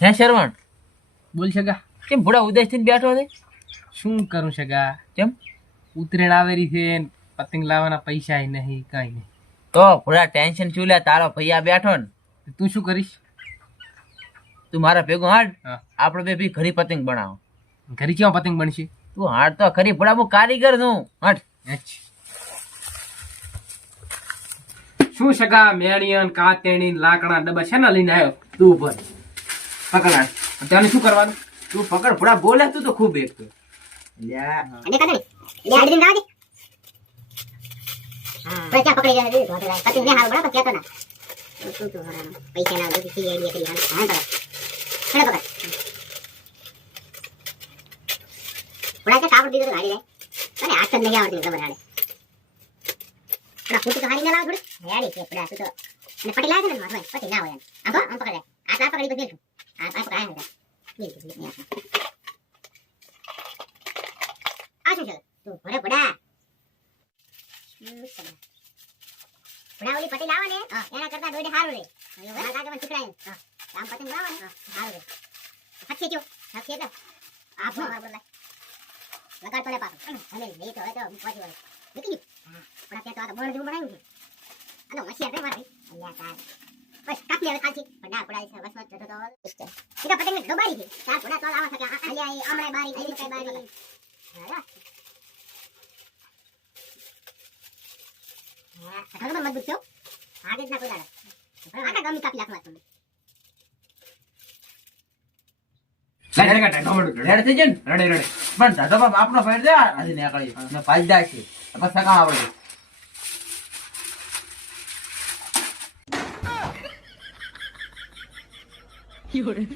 હે શરવણ બોલ સગા. કેમ ભોળા ઉદાસ થઈને બેઠો છે? શું કરું સગા? કેમ? ઉતરેણ આવેલી છે ને પતંગ લાવવાના પૈસા નહીં, કાંઈ નહીં. તો ભોળા ટેન્શન શું લે, તારો ભૈયા બેઠો ને. તું શું કરીશ? તું મારા ભેગો હાડ, હા. આપણે બે ભી ઘરી પતંગ બનાવો. ઘરે કેવા પતંગ બનશે? તું હાડ તો ખરી ભોળા, હું કારીગર છું. હટ. શું સગા મેણિયન કાતેણી લાકડા ડબ્બા શેના લઈને આવ્યો? તું ઉપર પકડાય તને શું કરવાનું? તું પકડ ભોળા, બોલે તું તો ખૂબ એક તો. લ્યા અને કદણી લે આડી રાવ દે. હા પછી ક્યાં પકડી જાય દે ધોતેલા પતિ ને હાલ બડા તો કેતો ના તું હરાનો પૈસા ના દે થી આઈડિયા કરી હાલ હા બરાબર ખડે પકડ બડા કે કાપડ દીધો તો ગાડી જાય અને હાથ જ નહીં આવતી ખબર હાડે બડા ફૂટી તો હારી ના લાવ થોડી હેડી કે બડા તું તો અને પટી લાગે ને મારો પતિ ના હોય આમ પકડે આ પકડી તો દેખું આ પકડાય ને આ શું છે તું ભરે બડા બડા ઓલી પટી લાવો ને એના કરતા દોડે હારું રે આ કાકે મને ચીકડાય આમ પતંગ લાવો ને હારું રે હક્કે જો હક્કે એટલે આ ભવા બોલાય લગાડ તો લે પાછો ભલે નહીં તો હવે તો પહોંચી વળે નીકળી હા બડા ત્યાં તો આ બળ જેવું બનાવ્યું છે આનો મસીયા રે મારા અલ્યા તાર બસ કાપી હવે ખાલથી બડા પડાય છે વસવત જતો તો સીધા પતંગ ને દબાઈ છે તાર બડા તો આવા શકે અલ્યા એ આમળે બારી આઈ કઈ બારી હા સખત મજબૂત છો આગે જ ના કોઈ દાડા આટા ગમી કાપી નાખવા તમે લડે કાટા ટોમેટો રેડ થઈ જાય ને રડે રડે પણ દાદા બાપ આપનો ફેર દે આજે નીકળી ને પાજ જાય છે બસ સકા આવડે有人。